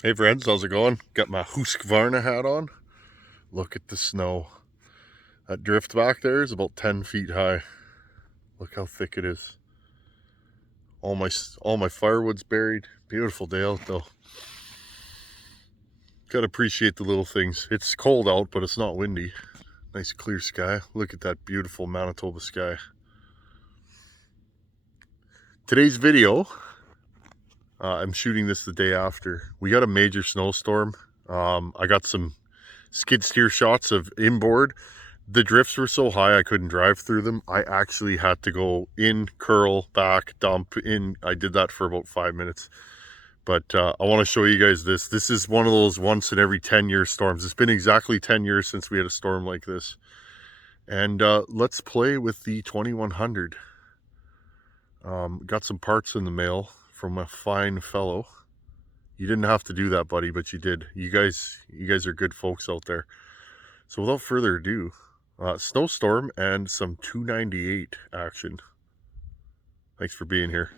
Hey friends, how's it going? Got my Husqvarna hat on. Look at the snow. That drift back there is about 10 feet high. Look how thick it is. All my firewood's buried. Beautiful day out though. Gotta appreciate the little things. It's cold out, but it's not windy. Nice clear sky. Look at that beautiful Manitoba sky. Today's video, I'm shooting this the day after. We got a major snowstorm. I got some skid steer shots of inboard. The drifts were so high I couldn't drive through them. I actually had to go in, curl, back, dump, in. I did that for about 5 minutes. But I want to show you guys this. This is one of those once in every 10-year storms. It's been exactly 10 years since we had a storm like this. And let's play with the 2100. Got some parts in the mail from a fine fellow. You didn't have to do that, buddy, but you did. You guys are good folks out there. So without further ado, Snowstorm and some 298 action. Thanks for being here.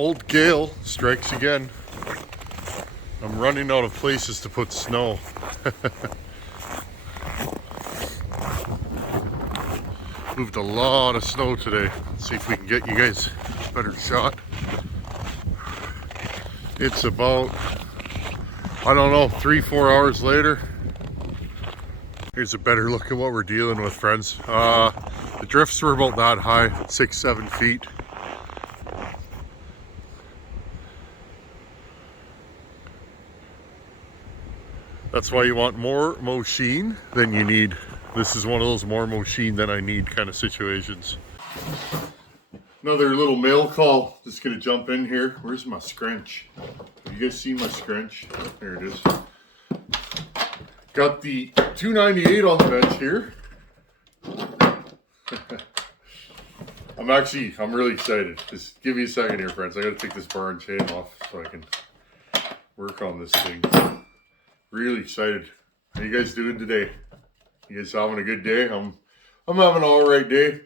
Old gale strikes again. I'm running out of places to put snow. Moved a lot of snow today. Let's see if we can get you guys a better shot. It's about, I don't know, 3-4 hours later. Here's a better look at what we're dealing with, friends. The drifts were about that high, 6-7 feet. That's why you want more machine than you need. This is one of those more machine than I need kind of situations. Another little mail call. Just gonna jump in here. Where's my scrunch? Have you guys seen my scrunch? There it is. Got the 298 on the bench here. I'm really excited. Just give me a second here, friends. I gotta take this bar and chain off so I can work on this thing. Really excited. How you guys doing today? You guys having a good day? I'm having an all right day.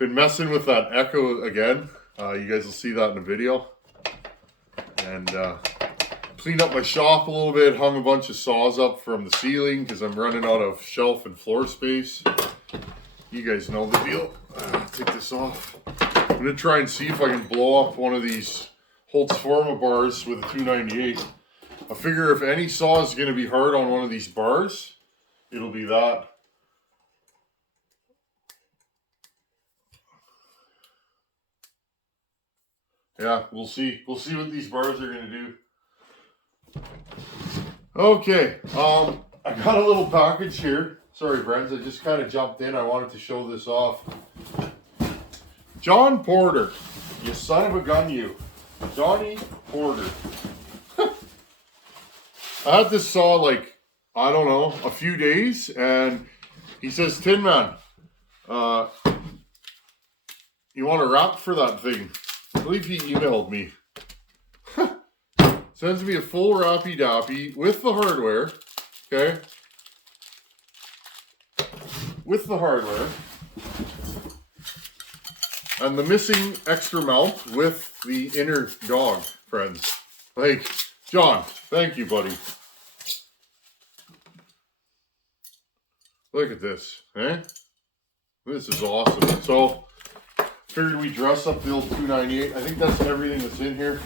Been messing with that echo again. You guys will see that in the video. And cleaned up my shop a little bit. Hung a bunch of saws up from the ceiling because I'm running out of shelf and floor space. You guys know the deal. Take this off. I'm gonna try and see if I can blow up one of these Holtz Forma bars with a 298. I figure if any saw is going to be hard on one of these bars, it'll be that. Yeah, we'll see. We'll see what these bars are going to do. Okay, I got a little package here. Sorry, friends, I just kind of jumped in. I wanted to show this off. John Porter, you son of a gun, you. Johnny Porter. I had this saw like, I don't know, a few days, and he says, Tin Man, you want a wrap for that thing? I believe he emailed me. Sends me a full wrappy dappy with the hardware, okay? With the hardware. And the missing extra mount with the inner dog, friends. Like, John, thank you, buddy. Look at this, eh? This is awesome. So, figured we dress up the old 298. I think that's everything that's in here.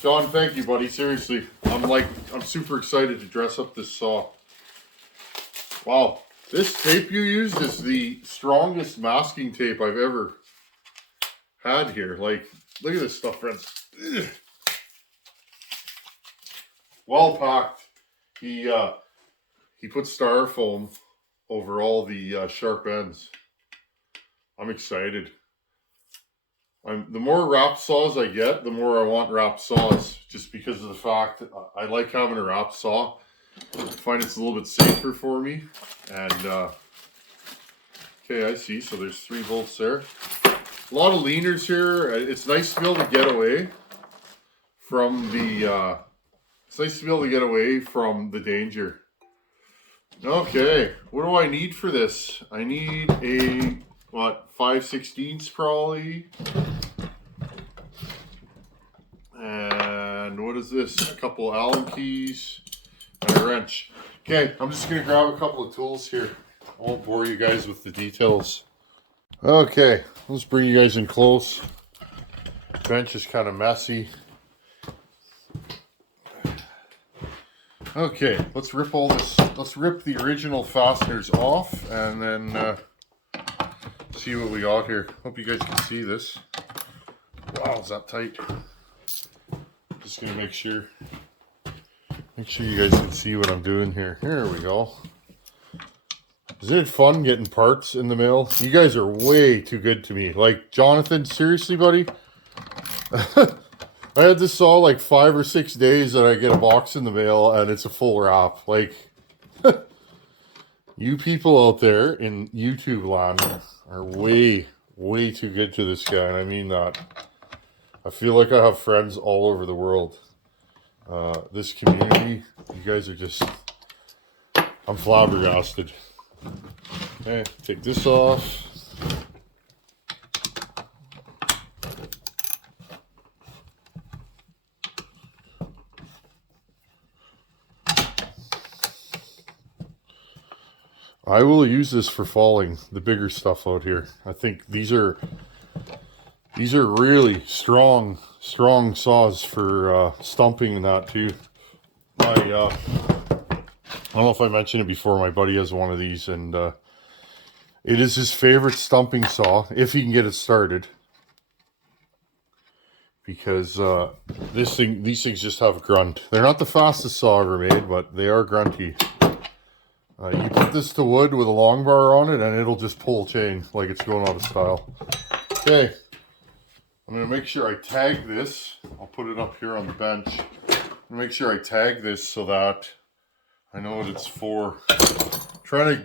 John, thank you, buddy. Seriously, I'm super excited to dress up this saw. Wow, this tape you used is the strongest masking tape I've ever had here. Like, look at this stuff, friends. Ugh. Well packed. He put styrofoam over all the sharp ends. I'm excited. The more wrap saws I get, the more I want wrap saws, just because of the fact that I like having a wrap saw. I find it's a little bit safer for me. And okay, I see. So there's 3 bolts there. A lot of leaners here. It's nice to be able to get away from the. It's nice to be able to get away from the danger. Okay, what do I need for this? I need a, what, 5/16 probably. And what is this? A couple Allen keys and a wrench. Okay, I'm just going to grab a couple of tools here. I won't bore you guys with the details. Okay, let's bring you guys in close. Bench is kind of messy. Okay, let's rip all this. Let's rip the original fasteners off and then see what we got here. Hope you guys can see this. Wow, is that tight? Just gonna make sure you guys can see what I'm doing here. Here we go. Isn't it fun getting parts in the mail? You guys are way too good to me. Like, Jonathan, seriously, buddy? I had this saw like 5 or 6 days that I get a box in the mail and it's a full wrap. Like, you people out there in YouTube land are way, way too good to this guy. And I mean that. I feel like I have friends all over the world. This community, you guys are just, I'm flabbergasted. Okay, take this off. I will use this for falling the bigger stuff out here. I think these are really strong saws for stumping and that too. I don't know if I mentioned it before, my buddy has one of these, and it is his favorite stumping saw, if he can get it started. Because these things just have grunt. They're not the fastest saw ever made, but they are grunty. You put this to wood with a long bar on it, and it'll just pull chain like it's going out of style. Okay, I'm going to make sure I tag this. I'll put it up here on the bench. Make sure I tag this so that I know what it's for. Try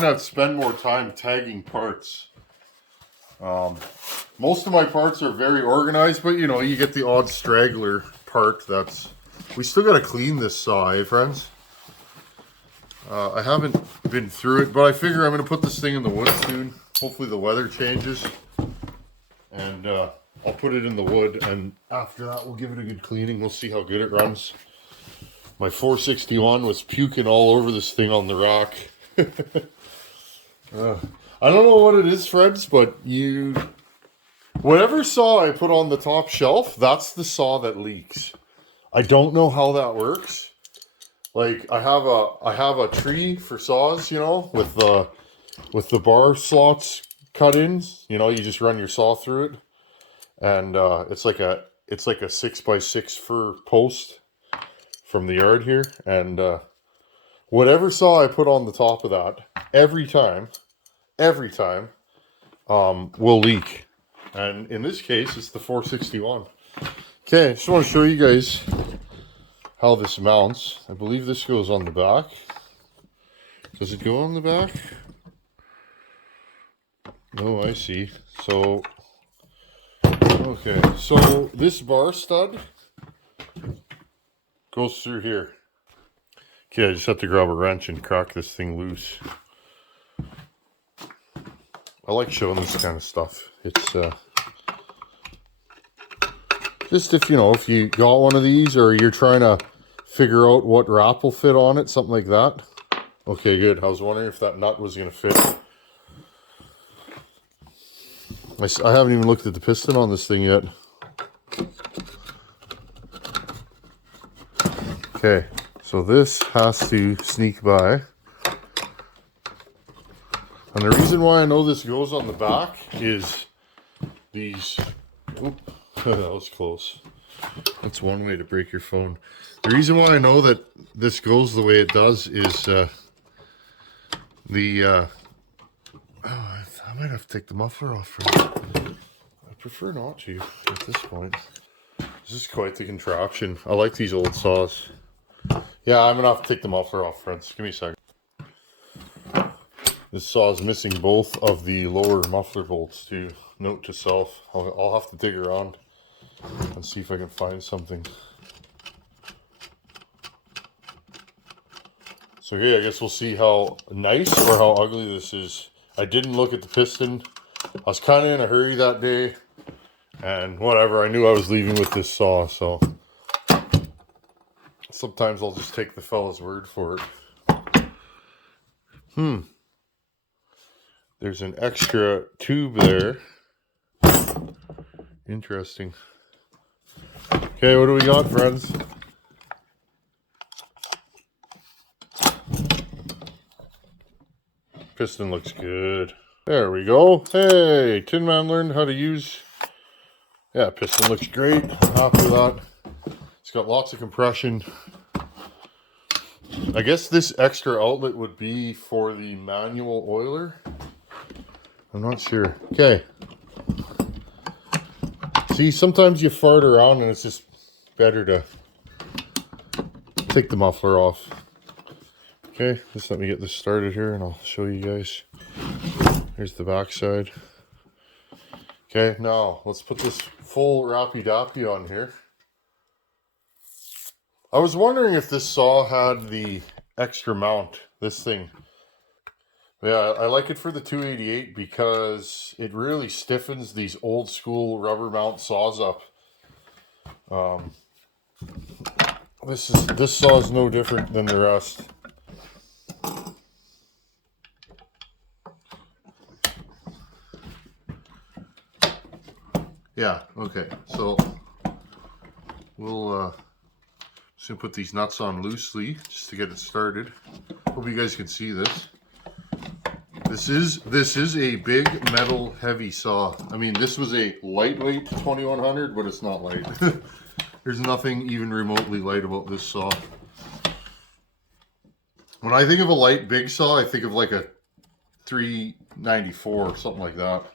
not to spend more time tagging parts. Most of my parts are very organized, but you know, you get the odd straggler part that's... We still got to clean this saw, eh, friends? I haven't been through it, but I figure I'm going to put this thing in the wood soon. Hopefully the weather changes. And I'll put it in the wood, and after that we'll give it a good cleaning. We'll see how good it runs. My 461 was puking all over this thing on the rock. I don't know what it is, friends, but whatever saw I put on the top shelf, that's the saw that leaks. I don't know how that works. Like, I have a tree for saws, you know, with the bar slots cut in. You know, you just run your saw through it, and it's like a 6x6 fir post from the yard here, and whatever saw I put on the top of that, every time will leak. And in this case, it's the 461. Okay, I just want to show you guys how this mounts. I believe this goes on the back. Does it go on the back? Oh, I see. So, okay, so this bar stud goes through here. Okay, I just have to grab a wrench and crack this thing loose. I like showing this kind of stuff. It's just if you got one of these, or you're trying to figure out what wrap will fit on it, something like that. Okay, good. I was wondering if that nut was going to fit. I haven't even looked at the piston on this thing yet. Okay, so this has to sneak by. And the reason why I know this goes on the back is these... Oop, that was close. That's one way to break your phone. The reason why I know that this goes the way it does is I might have to take the muffler off for it. I prefer not to at this point. This is quite the contraption. I like these old saws. Yeah, I'm gonna have to take the muffler off, friends. Give me a second. This saw is missing both of the lower muffler bolts too. Note to self. I'll have to dig around and see if I can find something. So here, I guess we'll see how nice or how ugly this is. I didn't look at the piston. I was kind of in a hurry that day, and whatever, I knew I was leaving with this saw, so sometimes I'll just take the fella's word for it. There's an extra tube there. Interesting. Okay, what do we got, friends? Piston looks good. There we go. Hey, Tin Man learned how to use... Yeah, piston looks great. Happy with that. It's got lots of compression. I guess this extra outlet would be for the manual oiler. I'm not sure. Okay. See, sometimes you fart around and it's just better to take the muffler off. Okay, just let me get this started here and I'll show you guys. Here's the back side. Okay, now let's put this full rappy-dappy on here. I was wondering if this saw had the extra mount, this thing. Yeah, I like it for the 288 because it really stiffens these old school rubber mount saws up. This saw is no different than the rest. Yeah, okay. So we'll just gonna put these nuts on loosely just to get it started. Hope you guys can see this. This is a big metal heavy saw. I mean, this was a lightweight 2100, but it's not light. There's nothing even remotely light about this saw. When I think of a light big saw, I think of like a 394 or something like that.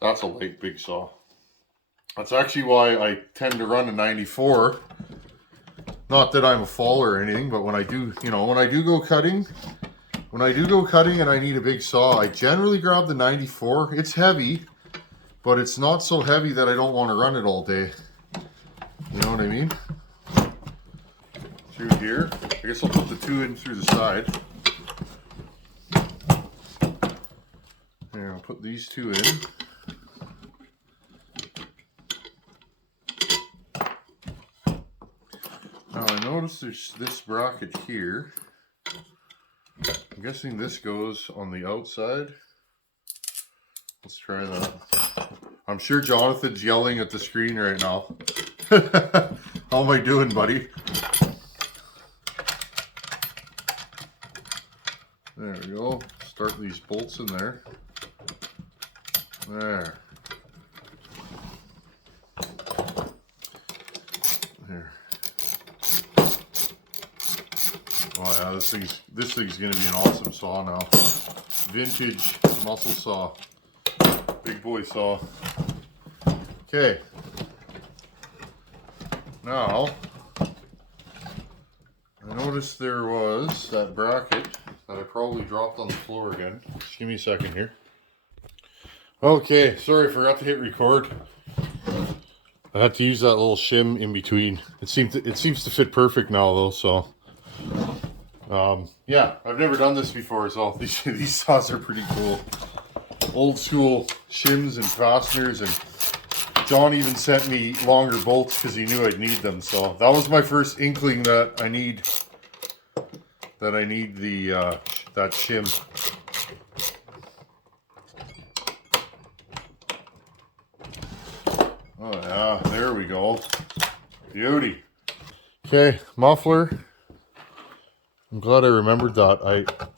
That's a light big saw. That's actually why I tend to run a 94. Not that I'm a faller or anything, but when I do, you know, when I do go cutting and I need a big saw, I generally grab the 94. It's heavy, but it's not so heavy that I don't want to run it all day. You know what I mean? Through here. I guess I'll put the two in through the side. Here, I'll put these two in. Now I notice there's this bracket here. I'm guessing this goes on the outside. Let's try that. I'm sure Jonathan's yelling at the screen right now. How am I doing, buddy? There we go. Start these bolts in there. There. There. Oh yeah, this thing's gonna be an awesome saw now. Vintage muscle saw. Big boy saw. Okay. Now, I noticed there was that bracket that I probably dropped on the floor again. Just give me a second here. Okay, sorry, I forgot to hit record. I had to use that little shim in between. It seems to fit perfect now though, so. Yeah, I've never done this before, so these saws are pretty cool. Old school shims and fasteners, and John even sent me longer bolts because he knew I'd need them. So that was my first inkling that I need the that shim. Oh yeah, there we go. Beauty. Okay, muffler. I'm glad I remembered that.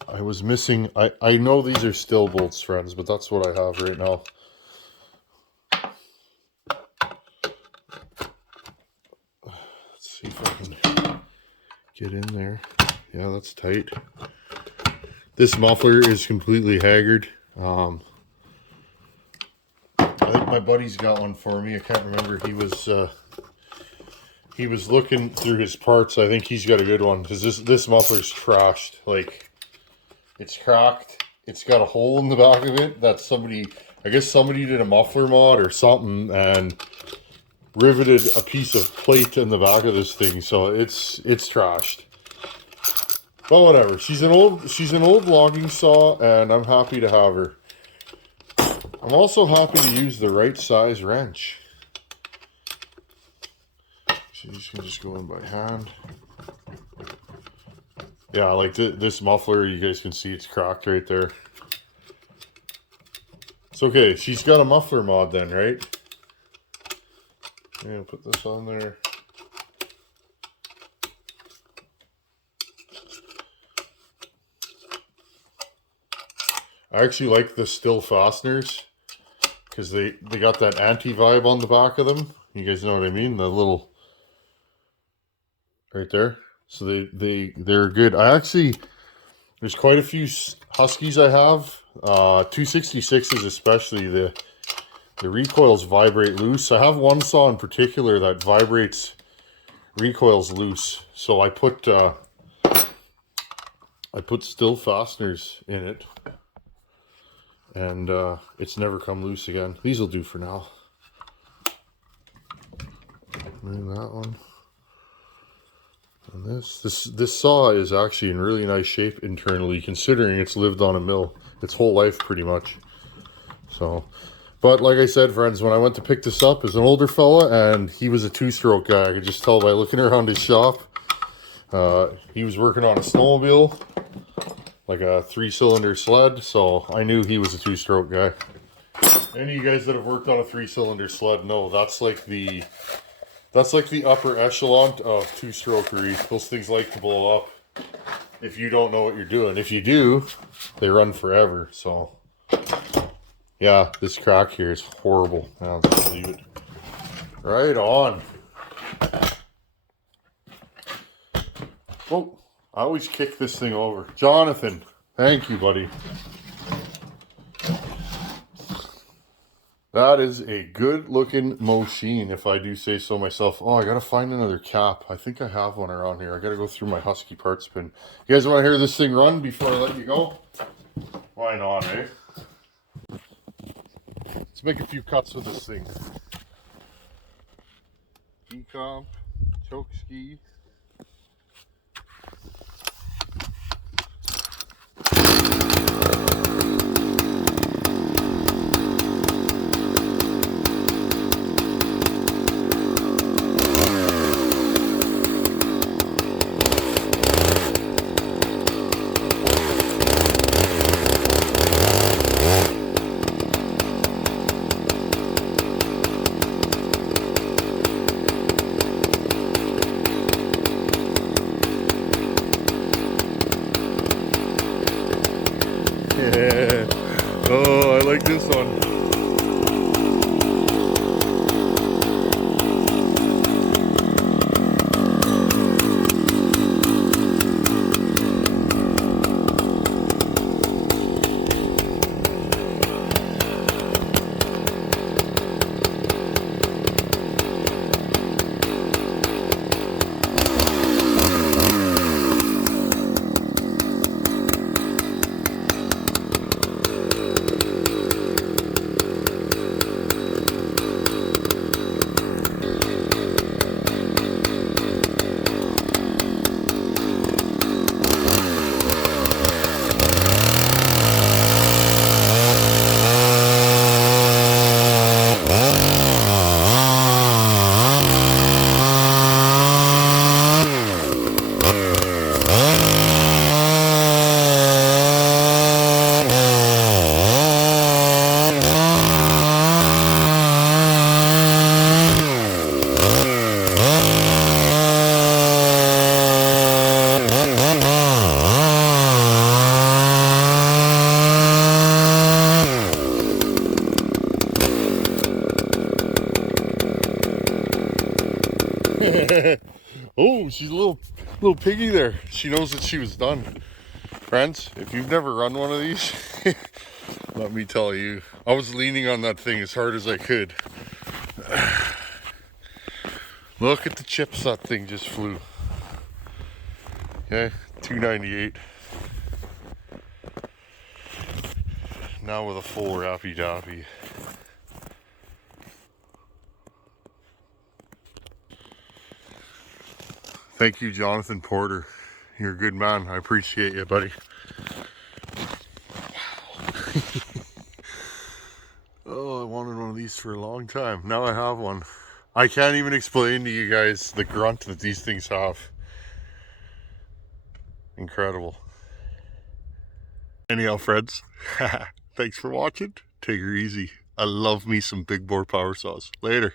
I was missing, I know these are still bolts, friends, but that's what I have right now. Let's see if I can get in there. Yeah, that's tight. This muffler is completely haggard. I think my buddy's got one for me. I can't remember. He was looking through his parts. I think he's got a good one because this muffler's trashed. Like, it's cracked. It's got a hole in the back of it that I guess somebody did a muffler mod or something and riveted a piece of plate in the back of this thing. So it's trashed. But whatever. She's an old logging saw, and I'm happy to have her. I'm also happy to use the right size wrench. These can just go in by hand. Yeah, like this muffler, you guys can see it's cracked right there. It's okay. She's got a muffler mod then, right? Yeah, put this on there. I actually like the still fasteners because they got that anti-vibe on the back of them. You guys know what I mean? The little right there. So they're good. There's quite a few Huskies I have. 266s especially, the recoils vibrate loose. I have one saw in particular that vibrates recoils loose. So I put still fasteners in it, and it's never come loose again. These will do for now. Bring that one. And this saw is actually in really nice shape internally, considering it's lived on a mill its whole life pretty much. So, but like I said, friends, when I went to pick this up as an older fella, and he was a two-stroke guy, I could just tell by looking around his shop. He was working on a snowmobile, like a 3-cylinder sled, so I knew he was a two-stroke guy. Any of you guys that have worked on a 3-cylinder sled know that's like the upper echelon of 2-strokery. Those things like to blow up if you don't know what you're doing. If you do, they run forever. So yeah, this crack here is horrible. I'll just leave it. Right on. Oh, I always kick this thing over. Jonathan, thank you, buddy. That is a good looking machine, if I do say so myself. Oh, I gotta find another cap. I think I have one around here. I gotta go through my Husky parts bin. You guys want to hear this thing run before I let you go? Why not, eh? Let's make a few cuts with this thing. Decomp, choke ski. Yeah. Oh, I like this one. Oh, she's a little piggy there. She knows that she was done. Friends, if you've never run one of these, let me tell you, I was leaning on that thing as hard as I could. Look at the chips that thing just flew. Okay, 298. Now with a full Rappy Dappy. Thank you, Jonathan Porter. You're a good man. I appreciate you, buddy. Oh, I wanted one of these for a long time. Now I have one. I can't even explain to you guys the grunt that these things have. Incredible. Anyhow, friends, thanks for watching. Take her easy. I love me some big bore power saws. Later.